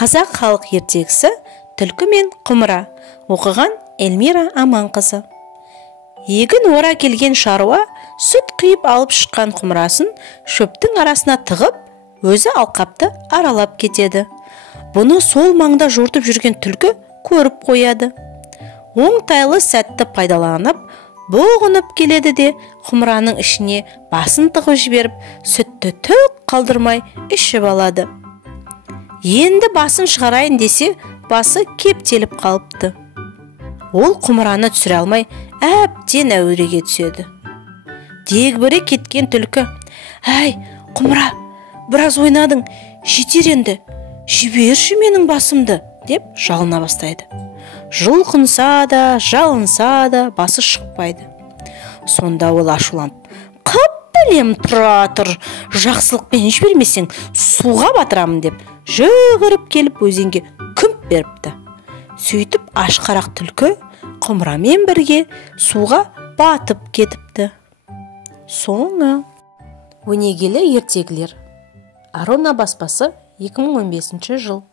Қазақ халық ертегісі Түлкі мен құмыра. Оқыған Эльмира Аманқызы. Егін ора келген шаруа сүт құйып алып шыққан құмырасын шөптің арасына тығып, өзі алқапты аралап кетеді. Бұны сол маңда жортып жүрген түлкі көріп қояды. Оңтайлы сәтті пайдаланып, бұғынып келеді де құмыраның ішіне басын тығып жіберіп, сүтті түк қалдырмай ішіп алады. Енді басын шығарайын десе, басы кептеліп қалыпты. Ол құмыраны түсіре алмай, әбден әуреге түседі. Дегбірі кеткен түлкі: «Әй, құмыра, біраз ойнадың, жетер енді, жіберші менің басымды», деп жалына бастайды. Жұлқынса да, жалынса да, басы шықпайды. Сонда ол ашуланып: «Қап білем, тұра тұр, жақсылықпен жібермесең, суға батырамын», деп жүгіріп келіп өзенге күмп беріпті. Сөйтіп ашқарақ түлкі құмырамен бірге суға батып кетіпті. Соңы. Өнегелі ертегілер. Арона баспасы, 2015 жыл.